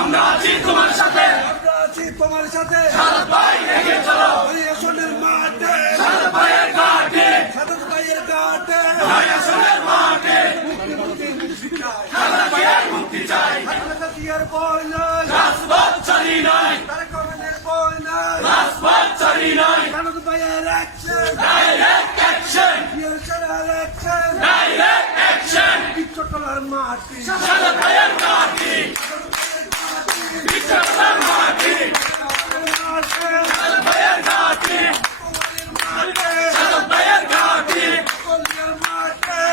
আমরা আছি তোমার সাথে, তোমার সাথে সাদত ভাই এগিয়ে চলো, আসনের মাঠে সাদত ভাইয়ের ঘাটে, সাদত ভাইয়ের ঘাটে ভাই আসনের মাঠে, সাদত ভাইয়ের মুক্তি চাই, জিয়ার বই নাই, রাজপথ ছাড়ি নাই, তারেক রহমানের বই নাই, রাজপথ ছাড়ি নাই, সাদত ভাইয়ের অ্যাকশন, ডাইরেক্ট অ্যাকশন, জিয়ার সেনার অ্যাকশন, ডাইরেক্ট অ্যাকশন, বিচ্ছটলার মাটি, সাদত ভাইয়ের ঘাটে, বিচলার মাটি, সাদত ভাইয়ের ঘাটে, সাদত ভাইয়ের ঘাটে,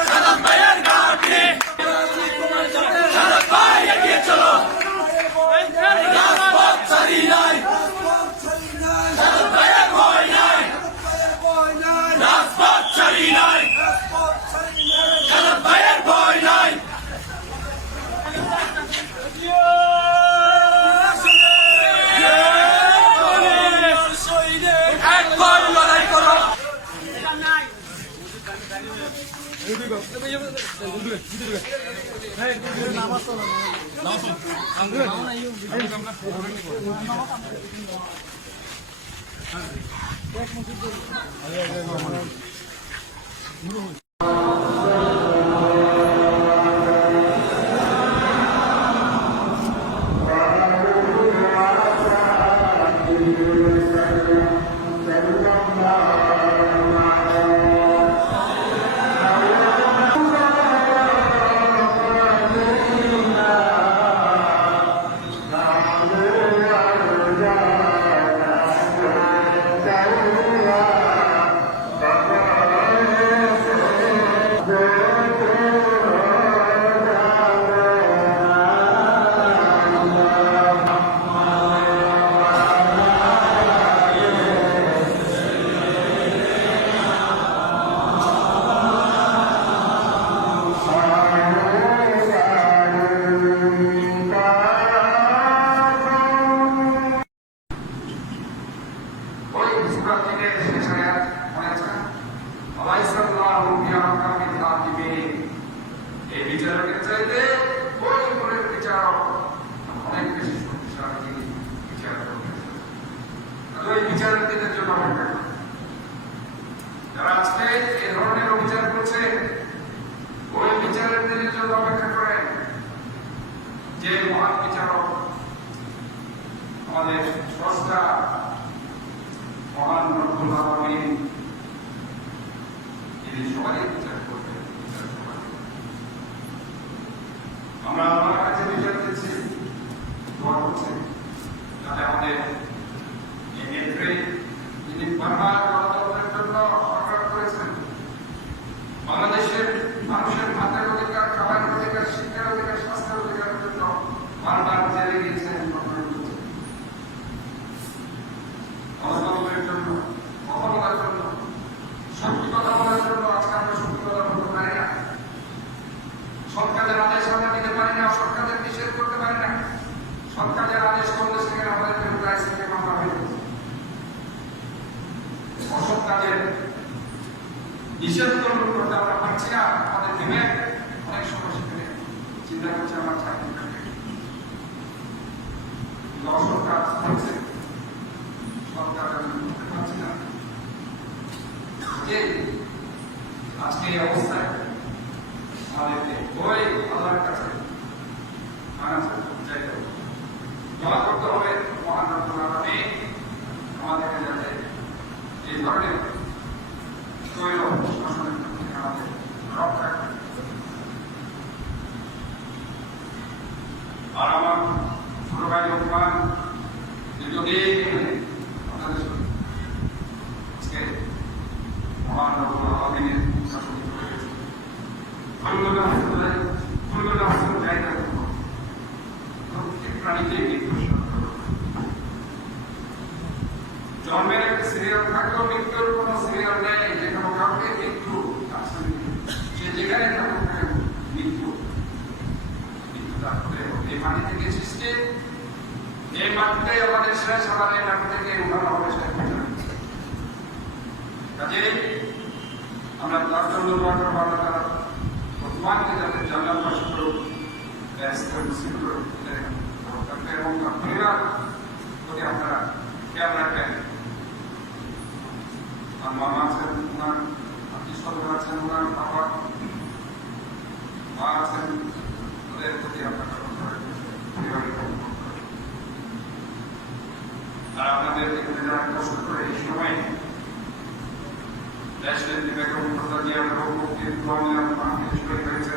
সাদত ভাইয়ের ঘাটে, সাদত ভাই এগিয়ে চলো, রাজপথ ছাড়ি নাই, সাদত ভাইয়ের ভয় নাই, রাজপথ ছাড়ি নাই, সাদত ভাইয়ের ভয় নাই। একবার লড়াই করো, এই বিচারকের চাইতে ওই উপরের বিচারক অনেক বেশি শক্তিশালী বিচারক। এই বিচারকদের জন্য অপেক্ষা করে যারা আজকে এই ধরনের অভিচার করছে, ওই বিচারকদের জন্য অপেক্ষা করেন যে মহান বিচারক আমাদের স্রষ্টা মহান রব্বুল আলামিন, তিনি সবারই বিচার করবেন। আমরা আমার কাছে বিচার দিচ্ছি, দোয়া করছি যাতে আমাদের এই নেত্রী যিনি বারবার গণতন্ত্রের জন্য সংগ্রাম করেছেন, বাংলাদেশের মানুষের ভাতের অধিকার, খাবারের অধিকার, শিক্ষার অধিকার, স্বাস্থ্যের অধিকারের জন্য বারবার জেলে গিয়েছেন, গণতন্ত্রের জন্য, কথা বলার জন্য, সত্যি কথা বলার জন্য। আজকে আমরা সত্যি কথা বলতে পারি না, সরকারের আদেশ আমরা নিতে পারি না, সরকারের নিষেধ করতে পারি না। সরকারের আদেশ করলে সেখানে আমাদের বিরুদ্ধে আইসিকে মামলা হয়ে যাচ্ছে। অসৎ কাজের নিষেধ করতে আমরা পারছি না, আমাদের বিবেক অনেক সময় সেখানে চিন্তা করছে আমার চাকরি অসৎ কাজ হচ্ছে, সরকার আমি করতে পারছি না। আজকে এই অবস্থায় আমাদেরকে ওই আল্লাহর কাছে মাটি থেকে সৃষ্টি, এই মাটিতে আমাদের শেষ, আবার এই মাটি থেকে উঠানো হবে শেষ পর্যন্ত। কাজেই আমরা তার জন্য দোয়া করবো, আল্লাহ তাআলা বর্তমানকে যাতে জান্নাতবাসী করুক, ব্যস্ত নসিব করুক, এবং তার পরিবার প্রতি আপনারা খেয়াল রাখবেন। আর মামা আছেন, ওনার আত্মীয় স্বজন আছেন, ওনার বাবা মা আছেন, ওদের প্রতি আপনারা পরিবারের আর আপনাদের এখানে যারা কষ্ট করে এই সময় দেশের বেগম খালেদা জিয়ার রোগ মুক্তির মাহফিল শুরু হয়েছে,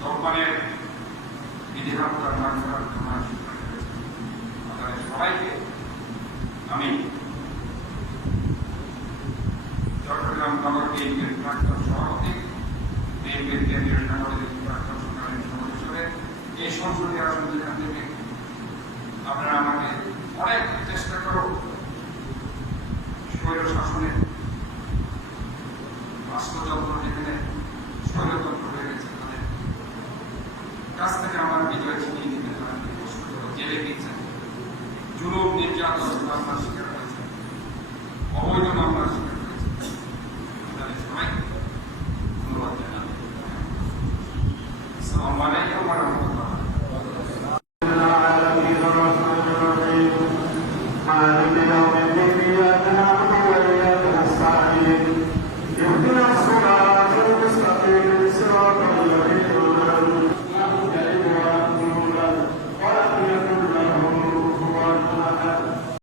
লোকমানের বিধিহার তার মানসার আপনাদের সবাইকে আমি চট্টগ্রাম নগর বিএনপির প্রাক্তন সভাপতি, বিএনপির কেন্দ্রীয় সাংগঠনিক প্রাক্তন সংগ্রামী সদস্য এই সংসদীয় আসন যেখান থেকে আপনারা আমাকে অনেক চেষ্টা করো